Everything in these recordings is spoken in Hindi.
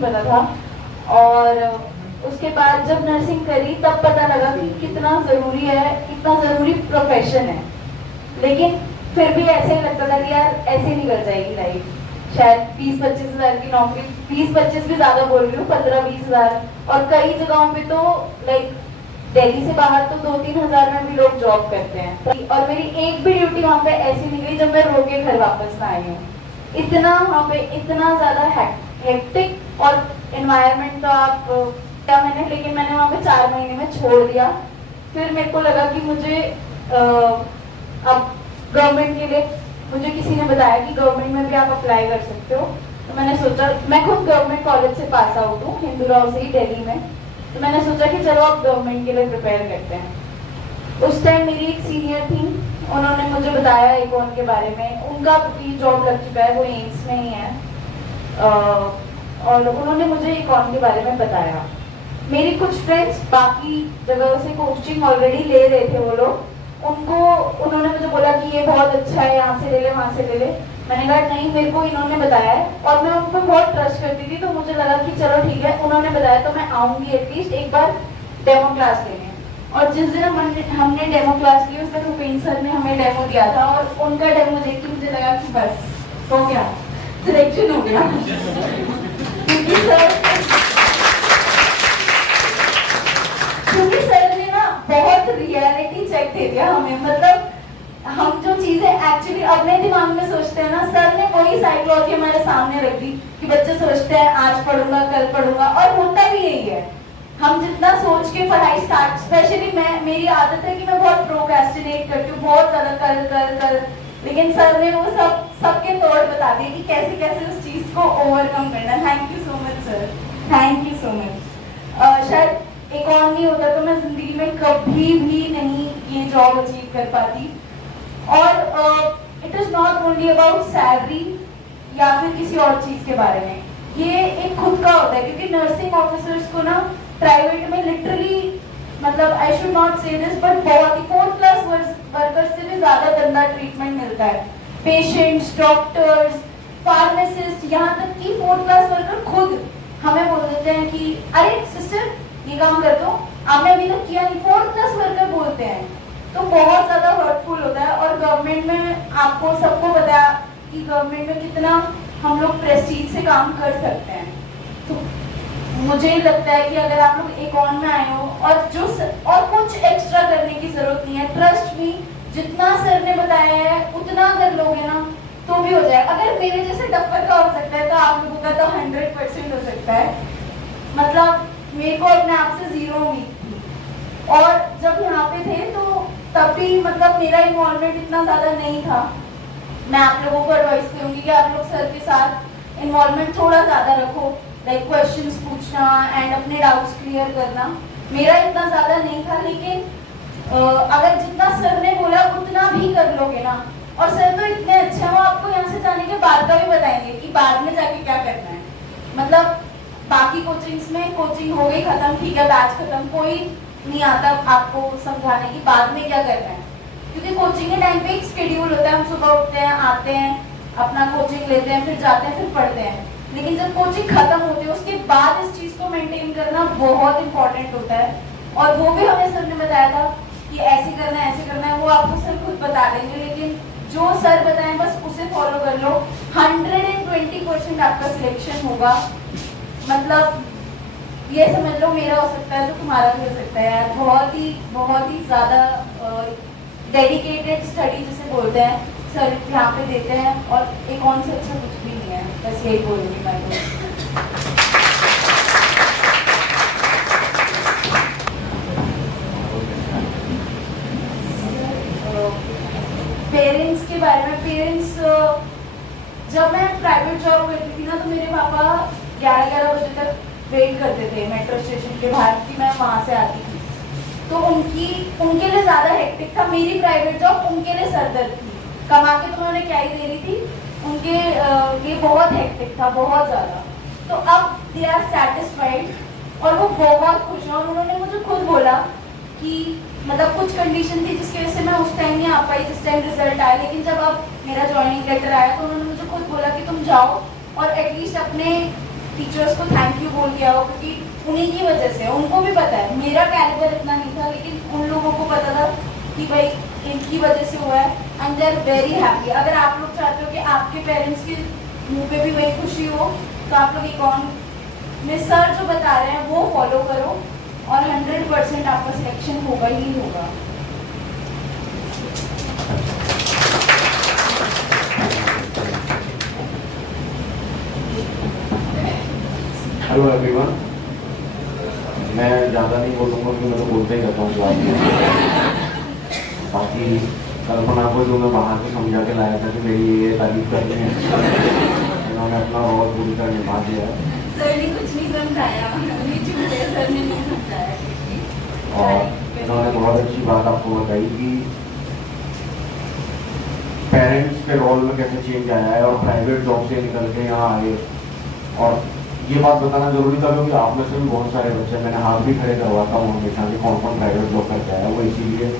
नहीं पता था। और उसके बाद जब नर्सिंग करी तब पता लगा कि कितना ज़रूरी है, कितना ज़रूरी प्रोफेशन है। लेकिन फिर भी ऐसे ही लगता था कि यार ऐसे निकल जाएगी लाइफ, शायद 20-25 हज़ार की नौकरी, 20-25 भी ज़्यादा बोल रही हूँ, 15-20 हज़ार, और कई जगहों पे तो लाइक दिल्ली से बाहर तो 2-3 हज़ार में भी लोग जॉब करते हैं। और मेरी एक भी ड्यूटी वहाँ पे ऐसी निकली जब मैं रो के घर वापस ना आई हूँ। इतना वहाँ पे इतना ज़्यादा हेक्टिक और एनवायरनमेंट तो आप क्या मैंने, लेकिन मैंने वहाँ पे 4 महीने में छोड़ दिया। फिर मेरे को लगा कि मुझे अब गवर्नमेंट के लिए, मुझे किसी ने बताया कि गवर्नमेंट में भी आप अप्लाई कर सकते हो। तो मैंने सोचा, मैं खुद गवर्नमेंट कॉलेज से पास आउट हूँ, हिंदूराव से ही, दिल्ली में। तो मैंने सोचा कि चलो आप गवर्नमेंट के लिए प्रिपेयर करते हैं। उस टाइम मेरी एक सीनियर थी, उन्होंने मुझे बताया इकॉन के बारे में। उनका भी जॉब लग चुका है, वो एम्स में ही है, और उन्होंने मुझे इकॉन के बारे में बताया। मेरी कुछ फ्रेंड्स बाकी जगह से कोचिंग ऑलरेडी ले रहे थे, वो लोग, उन्होंने मुझे बोला कि ये बहुत अच्छा है, यहाँ से ले ले, वहाँ से ले ले। मैंने कहा नहीं, मेरे को इन्होंने बताया है, और मैं उनको बहुत ट्रस्ट करती थी, तो मुझे लगा कि चलो ठीक है, उन्होंने बताया तो मैं आऊँगी एटलीस्ट एक बार डेमो क्लास लेने। और जिस दिन हमने डेमो क्लास ली, उस दिन उपेंद्र सर ने हमें डेमो दिया था, और उनका डेमो देख के मुझे लगा कि बस हो गया, सिलेक्शन हो गया। क्योंकि सर ने ना बहुत रियलिटी चेक दे दिया हमें। मतलब हम जो चीजें एक्चुअली अपने दिमाग में सोचते हैं ना, सर ने वही साइकोलॉजी हमारे सामने रख दी कि बच्चे सोचते हैं आज पढ़ूंगा कल पढ़ूंगा, और होता भी यही है। हम जितना सोच के पढ़ाई स्टार्ट, स्पेशली मेरी आदत है कि मैं बहुत प्रोक्रेस्टिनेट करती हूँ, बहुत ज्यादा कल कल कल, लेकिन सर ने वो सबके तोड़ बता दिए कि कैसे कैसे उस चीज को ओवरकम करना। Thank you so much sir, thank you so much. शायद एक और नहीं होता तो मैं जिंदगी में कभी भी नहीं ये जॉब अचीव कर पाती। और it is not only about salary या फिर किसी और चीज के बारे में, ये एक खुद का होता है। क्योंकि नर्सिंग ऑफिसर्स को ना प्राइवेट में लिटरली, मतलब आई शुड नॉट से दिस, बट बहुत ही 4+ वर्कर्स से भी ज्यादा गंदा ट्रीटमेंट मिलता है। पेशेंट्स, डॉक्टर्स, फार्मासिस्ट, यहाँ तक कि 4+ वर्कर खुद हमें बोल देते हैं कि अरे सिस्टर ये काम कर दो, आपने अभी तक किया नहीं, 4+ वर्कर बोलते हैं। तो बहुत ज्यादा हर्टफुल होता है। और गवर्नमेंट में आपको सबको पता है कि गवर्नमेंट में कितना हम लोग प्रेस्टीज से काम कर सकते हैं। तो मुझे लगता है कि अगर आप लोग इकॉन में आए हो और कुछ एक्स्ट्रा करने की जरूरत नहीं है, ट्रस्ट मी, जितना सर ने बताया है उतना कर लोगे ना तो भी हो जाएगा। अगर मेरे जैसे डफर का हो सकता है तो आप लोगों का तो 100% हो सकता है। मतलब मेरे को अपने आप से 0 उम्मीद थी, और जब यहाँ पे थे तो तब भी मतलब मेरा इन्वॉल्वमेंट इतना ज्यादा नहीं था। मैं आप लोगों को एडवाइस करूंगी कि आप लोग सर के साथ इन्वॉल्वमेंट थोड़ा ज्यादा रखो, लाइक क्वेश्चंस पूछना एंड अपने डाउट्स क्लियर करना। मेरा इतना ज्यादा नहीं था, लेकिन अगर जितना सर ने बोला उतना भी कर लोगे ना, और सर तो इतने अच्छे हैं, वो आपको यहाँ से जाने के बाद का भी बताएंगे कि बाद में जाके क्या करना है। मतलब बाकी कोचिंग्स में कोचिंग हो गई खत्म, ठीक है, बैच खत्म, कोई नहीं आता आपको समझाने की बाद में क्या करना है। क्योंकि कोचिंग के टाइम पे एक शेड्यूल होता है, हम सुबह उठते हैं, आते हैं, अपना कोचिंग लेते हैं, फिर जाते हैं, फिर पढ़ते हैं। लेकिन जब कोचिंग खत्म होती है उसके बाद इस चीज को मेंटेन करना बहुत इंपॉर्टेंट होता है। और वो भी हमें सर ने बताया था कि ऐसे करना है, ऐसे करना है, वो आपको सर खुद बता देंगे, लेकिन जो सर बताएं बस उसे फॉलो कर लो, 120% आपका सिलेक्शन होगा। मतलब ये समझ लो मेरा हो सकता है तो तुम्हारा भी हो सकता है यार। बहुत ही ज्यादा डेडिकेटेड स्टडी जिसे बोलते हैं सर यहाँ पे देते हैं, और एक और से अच्छा कुछ भी नहीं है, बस यही बोलूँगी मैं तो। पेरेंट्स के बारे में, पेरेंट्स जब मैं प्राइवेट जॉब करती थी ना तो मेरे पापा 11-11 बजे तक वेट करते थे मेट्रो स्टेशन के बाहर कि मैं वहाँ से आती थी। तो उनके लिए ज़्यादा हेक्टिक था, मेरी प्राइवेट जॉब उनके लिए सरदर्द थी। कमा के तो उन्होंने क्या ही दे रही थी, उनके ये बहुत हेक्टिक था, बहुत ज़्यादा। तो अब दे आर सेटिस्फाइड और वो बहुत खुश हैं। और उन्होंने मुझे खुद बोला कि मतलब कुछ कंडीशन थी जिसकी वजह से मैं उस टाइम नहीं आ पाई जिस टाइम रिजल्ट आया, लेकिन जब अब मेरा ज्वाइनिंग लेटर आया तो उन्होंने मुझे खुद बोला कि तुम जाओ और एटलीस्ट अपने टीचर्स को थैंक यू बोल के आओ, क्योंकि उन्हीं की वजह से, उनको भी पता है मेरा कैलिबर इतना नहीं था, लेकिन उन लोगों को पता था कि भाई इनकी वजह से हुआ है, and they are very happy. अगर आप लोग चाहते हो कि आपके पेरेंट्स के मुंह पे भी वही खुशी हो, तो आप लोग एक ऑन में सर जो बता रहे हैं वो फॉलो करो, और 100% आपका सिलेक्शन होगा ही होगा। हेलो एवरीवन, मैं ज़्यादा नहीं बोलूँगा कि मैं तो बोलता ही रहता हूँ क्लास में। बाकी कल्पना को जो मैं बाहर से समझा के लाया था कि मेरी ये तारीफ करनी है, इन्होंने अपना रोल पूरी तरह निभा दिया है। सर ने कुछ नहीं समझाया, सर ने नहीं समझाया। और इन्होंने बहुत अच्छी बात आपको बताई कि पेरेंट्स के रोल में कैसे चेंज आया है और प्राइवेट जॉब से निकल के यहाँ आए। और ये बात बताना जरूरी था क्योंकि आप में से भी बहुत सारे बच्चे, मैंने हाथ भी खड़े करवाता हूँ हमेशा कि कौन कौन प्राइवेट जॉब करके आया, वो इसीलिए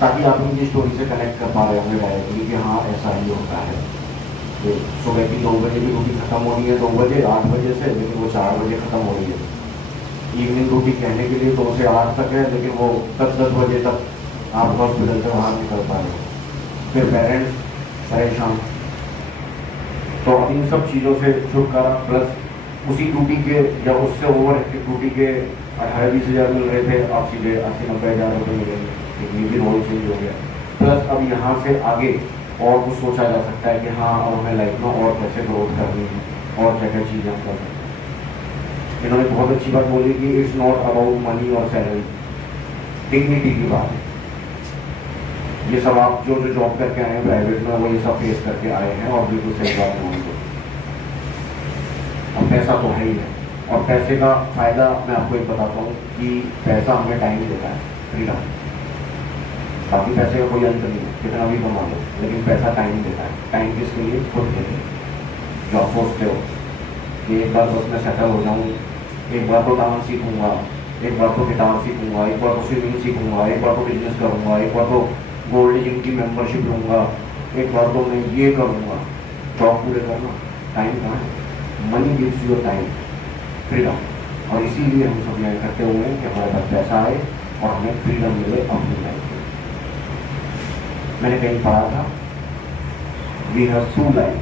ताकि आप उनकी स्टोरी से कनेक्ट कर पा रहे होंगे डायरेक्टली कि हाँ ऐसा ही होता है। तो सुबह की 2 बजे की ड्यूटी खत्म हो रही है, 2 बजे 8 बजे से, लेकिन वो 4 बजे खत्म हो रही है। इवनिंग ड्यूटी कहने के लिए 2 से 8 तक है, लेकिन वो 10 बजे तक आप हॉस्पिटल से बाहर निकल पा रहे हो। फिर पेरेंट्स परेशान। तो इन सब चीज़ों से छुटकारा, प्लस उसी ड्यूटी के या उससे ओवर एक्टिव ड्यूटी के 18-20 हज़ार मिल रहे थे, आप सीधे 80-90 हज़ार रुपये मिलेंगे। ये भी रोल चेंज हो गया। प्लस अब यहाँ से आगे और कुछ सोचा जा सकता है कि हाँ अब हमें लाइफ में और कैसे ग्रोथ करनी है और क्या क्या चीज़ें हम कर सकते हैं। इन्होंने बहुत अच्छी बात बोली कि इट्स नॉट अबाउट मनी और सैलरी, डिग्निटी की बात है। ये सब आप जो जो जॉब करके आए हैं प्राइवेट में, वो ये सब फेस करके आए हैं, और बिल्कुल सही बात है उनको। अब पैसा तो है ही है, और पैसे का फ़ायदा मैं आपको एक बताता हूँ कि पैसा हमें टाइम देता है, फ्रीडम। बाकी पैसे का कोई अंत नहीं है, कितना भी कमा लो, लेकिन पैसा टाइम देता है। टाइम किसके लिए? खुद के लिए। जो आप सोचते हो कि एक बार बस मैं सेटल हो जाऊँ, एक बार तो डांस सीखूँगा, एक बार तो गिटार सीखूँगा, एक बार तो स्विमिंग सीखूँगा, एक बार तो बिजनेस करूँगा, एक बार तो गोल्ड जिम की मेंबरशिप लूँगा, एक बार तो मैं ये करूँगा। जॉब पूरे करना, टाइम कहाँ है? Money gives you time, freedom. और इसीलिए हम सब यहाँ इकट्ठे हुए हैं कि हमारे पास पैसा आए और हमें फ्रीडम मिले अपनी लाइफ में। मैंने कहीं पढ़ा था, we have 2 life,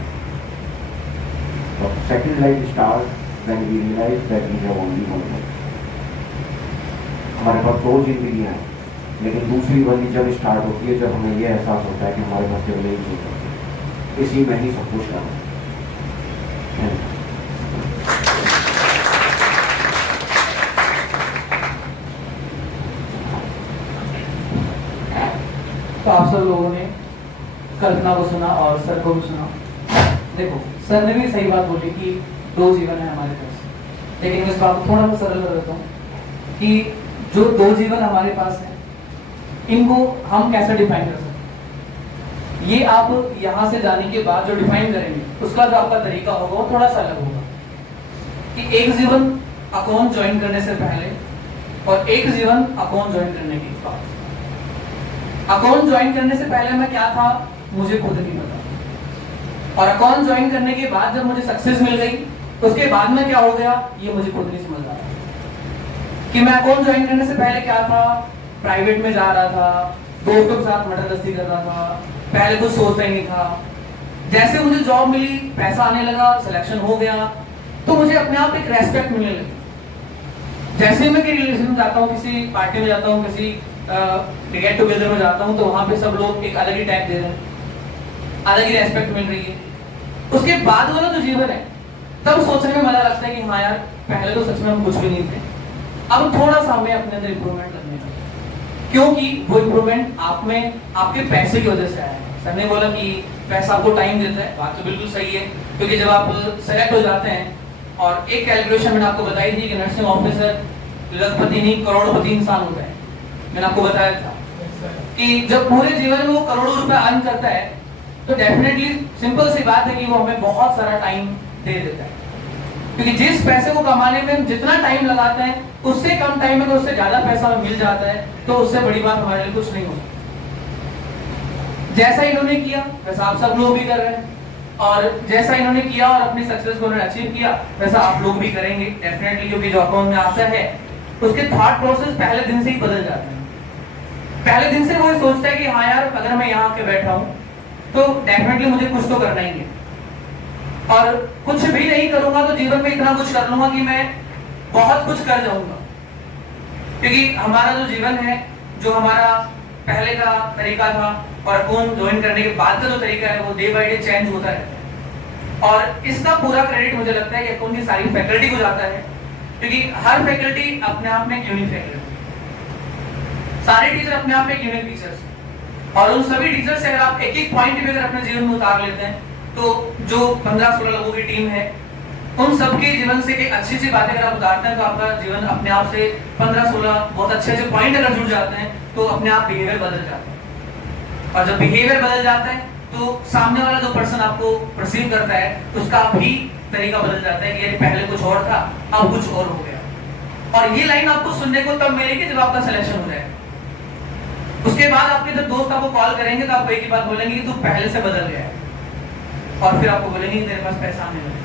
but second life starts when we realize that we have only one life। हमारे पास 2 जिंदगियाँ हैं, लेकिन दूसरी वाली जब स्टार्ट होती है, जब हमें यह एहसास होता है कि हमारे पास केवल एक जिंदगी है। इसी में ही सब कुछ है। तो आप सब लोगों ने कल्पना को सुना और सर को भी सुना। देखो, सर ने भी सही बात बोली कि 2 जीवन है हमारे पास, लेकिन मैं इस बात को थोड़ा सा सरल कर देता हूँ कि जो 2 जीवन हमारे पास है, इनको हम कैसे डिफाइन कर सकते हैं। ये आप यहाँ से जाने के बाद जो डिफाइन करेंगे, उसका जो आपका तरीका होगा वो थोड़ा सा अलग होगा। कि एक जीवन अकाउंट ज्वाइन करने से पहले और एक जीवन अकाउंट ज्वाइन करने के बाद। अकाउंट ज्वाइन करने से पहले मैं क्या था मुझे खुद नहीं पता, और अकाउंट ज्वाइन करने के बाद जब मुझे सक्सेस मिल गई, उसके बाद में क्या हो गया ये मुझे खुद नहीं समझ आ रहा। कि मैं अकाउंट ज्वाइन करने से पहले क्या था, प्राइवेट में जा रहा था, दोस्तों के साथ मटरगस्ती कर रहा था, पहले कुछ सोचता ही नहीं था। जैसे मुझे जॉब मिली, पैसा आने लगा, सिलेक्शन हो गया, तो मुझे अपने आप एक रेस्पेक्ट मिलने लगी। जैसे मैं किसी रिलेशन में जाता हूँ, किसी पार्टी में जाता हूँ, किसी गेट टुगेदर में जाता हूँ, तो वहां पे सब लोग एक अलग ही टाइप दे रहे हैं, अलग ही रेस्पेक्ट मिल रही है। उसके बाद वाला जो जीवन है, तब सोचने में मजा लगता है कि हाँ यार, पहले तो सच में हम कुछ भी नहीं थे, अब थोड़ा सा हमें अपने अंदर इंप्रूवमेंट करने का, क्योंकि वो इंप्रूवमेंट आप में आपके पैसे की वजह से आया है। सर ने बोला कि पैसा आपको टाइम देता है, बात तो बिल्कुल सही है, क्योंकि जब आप सेलेक्ट हो जाते हैं, और एक कैलकुलेशन मैंने आपको बताई थी कि नर्सिंग ऑफिसर लखपति नहीं करोड़पति इंसान होता है। मैंने आपको बताया था कि जब पूरे जीवन में वो करोड़ों रुपए अर्न करता है, तो डेफिनेटली सिंपल सी बात है कि वो हमें बहुत सारा टाइम दे देता है। क्योंकि जिस पैसे को कमाने में जितना टाइम लगाते हैं, उससे कम टाइम में तो उससे ज्यादा पैसा मिल जाता है, तो उससे बड़ी बात हमारे लिए कुछ नहीं होती। जैसा इन्होंने किया वैसा आप सब लोग भी कर रहे हैं, और जैसा इन्होंने किया और अपनी सक्सेस को उन्होंने अचीव किया, वैसा आप लोग भी करेंगे डेफिनेटली, क्योंकि जो अकाउंट में आता है उसके थॉट प्रोसेस पहले दिन से ही बदल जाते हैं। पहले दिन से वो सोचता है कि हाँ यार, अगर मैं यहाँ आके बैठा हूँ तो डेफिनेटली मुझे कुछ तो करना ही है, और कुछ भी नहीं करूंगा तो जीवन में इतना कुछ कर लूंगा कि मैं बहुत कुछ कर जाऊंगा। क्योंकि हमारा जो जीवन है, जो हमारा पहले का तरीका था और अकाउंट ज्वाइन करने के बाद का जो तरीका है, वो डे बाय डे चेंज होता है। और इसका पूरा क्रेडिट मुझे लगता है कि अकाउंट की सारी फैकल्टी को जाता है, क्योंकि हर फैकल्टी अपने आप में यूनिक फैकल्टी, सारे टीचर अपने आप में यूनिक टीचर्स, और उन सभी टीचर से अगर आप एक एक पॉइंट भी अगर अपने जीवन में उतार लेते हैं, तो जो 15-16 लोगों की टीम है, उन सबके जीवन से एक अच्छी बातें अगर आप उतारते हैं, तो आपका जीवन अपने आप से 15-16 बहुत अच्छे पॉइंट अगर जुड़ जाते हैं, तो अपने आप बिहेवियर बदल जाता है। और जब बिहेवियर बदल जाता है तो सामने वाला जो पर्सन आपको परसीव करता है, उसका भी तरीका बदल जाता है कि ये पहले कुछ और था, अब कुछ और हो गया। और ये लाइन आपको सुनने को तब मिलेगी जब आपका सिलेक्शन हो जाएगा। उसके बाद आपके जब दोस्त आपको कॉल करेंगे तो आपको एक ही बात बोलेंगे कि तू पहले से बदल गया है, और फिर आपको बोलेंगे कि तेरे पास पैसा आने लगा।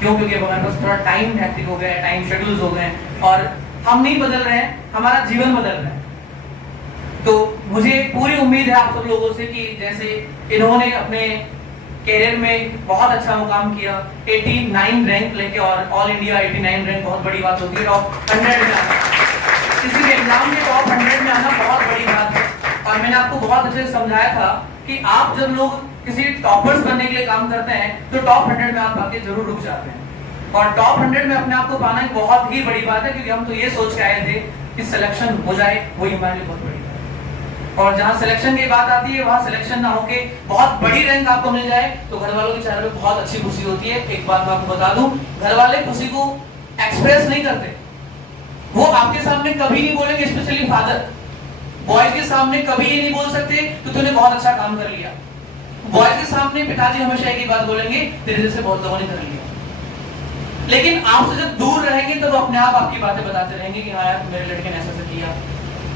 क्यों? क्योंकि अब हमारे पास थोड़ा टाइम हैक्टिक हो गया है, टाइम शेड्यूल्स हो गए हैं, और हम नहीं बदल रहे हैं, हमारा जीवन बदल रहा है। तो मुझे पूरी उम्मीद है आप सब लोगों से कि जैसे इन्होंने अपने कैरियर में बहुत अच्छा मुकाम किया, 89 रैंक लेके, और ऑल इंडिया 89 रैंक बहुत बड़ी बात होती है। टॉप 100 में आना, किसी भी एग्जाम के टॉप 100 में आना बहुत बड़ी बात है। और मैंने आपको बहुत अच्छे से समझाया था कि आप जब लोग किसी टॉपर्स बनने के लिए काम करते हैं, तो टॉप 100 में आप आके जरूर रुक जाते हैं, और टॉप 100 में अपने आप को पाना एक बहुत ही बड़ी बात है, क्योंकि हम तो ये सोच के आए थे कि सिलेक्शन हो जाए, वही हमारे लिए बहुत बड़ी बात है। और जहाँ सिलेक्शन की बात आती है, वहाँ सिलेक्शन ना होके बहुत बड़ी रैंक आपको मिल जाए, तो घर वालों के चेहरे पे बहुत अच्छी खुशी होती है। एक बात मैं आपको बता दूं, घर वाले खुशी को एक्सप्रेस नहीं करते, वो आपके सामने कभी नहीं बोलेंगे, स्पेशली फादर बॉयज के सामने कभी ये नहीं बोल सकते कि तूने बहुत अच्छा काम कर लिया। बॉयज के सामने पिताजी हमेशा एक ही बात बोलेंगे, तेरे जैसे बहुत लोगों ने कर लिया। लेकिन आपसे जब दूर रहेंगे तो वो अपने आप आपकी बातें बताते रहेंगे कि हाँ यार, मेरे लड़के ने ऐसा किया।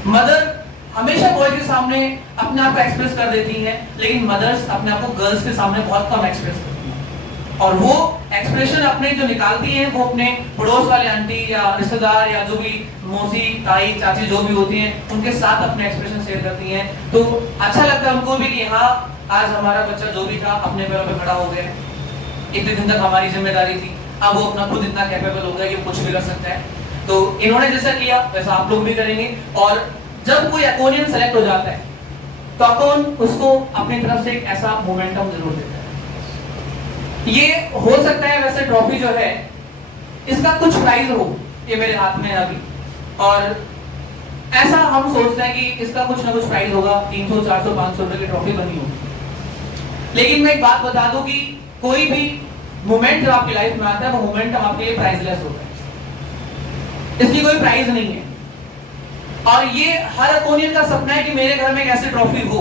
मदर हमेशा बॉयज के सामने अपने आप को एक्सप्रेस कर देती हैं, लेकिन मदर्स अपने आप को गर्ल्स के सामने बहुत कम एक्सप्रेस करती हैं, और वो एक्सप्रेशन अपने जो निकालती हैं, वो अपने पड़ोस वाले आंटी या रिश्तेदार या जो भी मौसी ताई चाची जो भी होती हैं, उनके साथ अपने एक्सप्रेशन शेयर करती हैं। तो अच्छा लगता है उनको भी कि हाँ, आज हमारा बच्चा जो भी था अपने पैरों पे खड़ा हो गया। एक दो दिन तक हमारी जिम्मेदारी थी, अब वो अपना खुद इतना कैपेबल हो गया कि कुछ भी कर सकता है। तो इन्होंने जैसा किया वैसा आप लोग भी करेंगे। और जब कोई अकोनियन सेलेक्ट हो जाता है, तो अकोन उसको अपनी तरफ से एक ऐसा मोमेंटम जरूर देता है। ये हो सकता है वैसे ट्रॉफी जो है, इसका कुछ प्राइस हो, ये मेरे हाथ में है अभी, और ऐसा हम सोचते हैं कि इसका कुछ ना कुछ प्राइस होगा, 300, 400, 500 रुपए की ट्रॉफी बनी होगी। लेकिन मैं एक बात बता दूं कि कोई भी मोमेंट जो आपकी लाइफ में आता है, वो मोमेंट आपके लिए प्राइसलेस होता है, इसकी कोई प्राइस नहीं है। और ये हर अकोनियन का सपना है कि मेरे घर में एक ऐसी ट्रॉफी हो।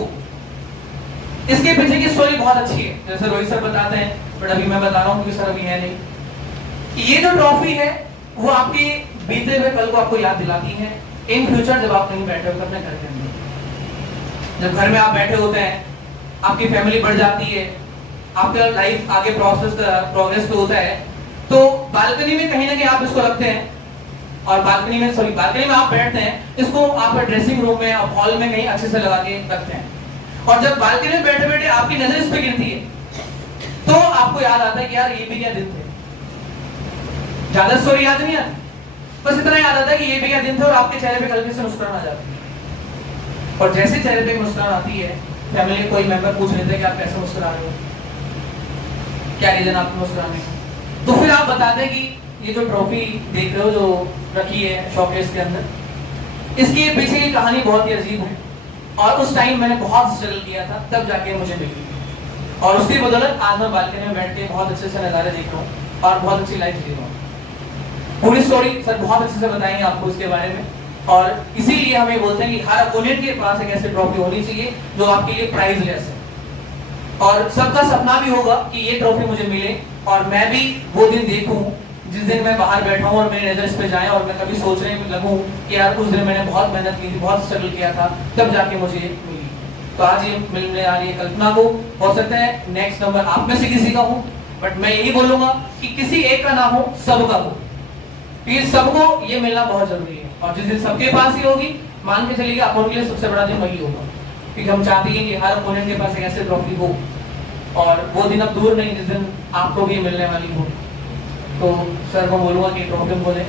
इसके पीछे की स्टोरी बहुत अच्छी है, जैसे रोहित सर बताते हैं, बट अभी मैं बता रहा हूँ क्योंकि सर अभी है नहीं। ये जो ट्रॉफी है, वो आपके बीते हुए कल को आपको याद दिलाती है इन फ्यूचर, जब आप कहीं बैठे होकर अपने घर के अंदर, जब घर में आप बैठे होते हैं, आपकी फैमिली बढ़ जाती है, आपका लाइफ आगे प्रोग्रेस पे होता है, तो बालकनी में कहीं ना कहीं आप इसको रखते हैं, और बालकनी में आप बैठते हैं, इसको आप ड्रेसिंग रूम में और हॉल में कहीं अच्छे से लगा के रखते हैं। और जब बालकनी में बैठे बैठे आपकी नजर इस पे गिरती है, तो आपको याद आता है कि यार ये भी क्या दिन थे। ज्यादा स्टोरी याद नहीं आती, बस इतना याद आता है कि ये भी क्या दिन थे, और आपके चेहरे पे हल्के से मुस्कुराहट आ जाती है। और जैसे चेहरे पे मुस्कुराहट आती है, फैमिली कोई मेंबर पूछ लेते हैं कि आप कैसे मुस्कुरा रहे हो, क्या रीजन आपको मुस्कुराने का, तो फिर आप बताते हैं कि ये जो ट्रॉफी देख रहे हो जो रखी है शोकेस के अंदर, इसके पीछे की कहानी बहुत ही अजीब है, और उस टाइम मैंने बहुत स्ट्रगल किया था, तब जाके मुझे मिली, और उसकी बदौलत आज मैं बालकनी में बैठ के बहुत अच्छे से नज़ारे देख रहा हूँ और बहुत अच्छी लाइफ जी रहा हूँ। पूरी स्टोरी सर बहुत अच्छे से बताएंगे आपको इसके बारे में, और इसीलिए हमें बोलते हैं कि हर अपोनेंट के पास एक ऐसी ट्रॉफी होनी चाहिए जो आपके लिए प्राइजलेस है। और सबका सपना भी होगा कि ये ट्रॉफी मुझे मिले, और मैं भी वो दिन देखूं जिस दिन मैं बाहर बैठा हूं और मेरी नजर इस पे जाए, और मैं कभी सोचने में लगूं कि यार उस दिन मैंने बहुत मेहनत की थी, बहुत स्ट्रगल किया था, तब जाके मुझे मिली। तो आज ये मिलने आ रही है कल्पना को, हो सकता है नेक्स्ट नंबर आप में से किसी का हो, बट मैं यही बोलूंगा कि किसी एक का ना हो, सबका हो, क्योंकि सबको ये मिलना बहुत जरूरी है। और जिस दिन सबके पास ही होगी, मान के चलिए अपोनेंट के लिए सबसे बड़ा दिन वही होगा, क्योंकि हम चाहते हैं कि हर अपोनेंट के पास एक ऐसे ट्रॉफी हो, और वो दिन अब दूर नहीं जिस दिन आपको भी मिलने वाली हो। तो सर को बोलूंगा कि ट्रॉफी को दें।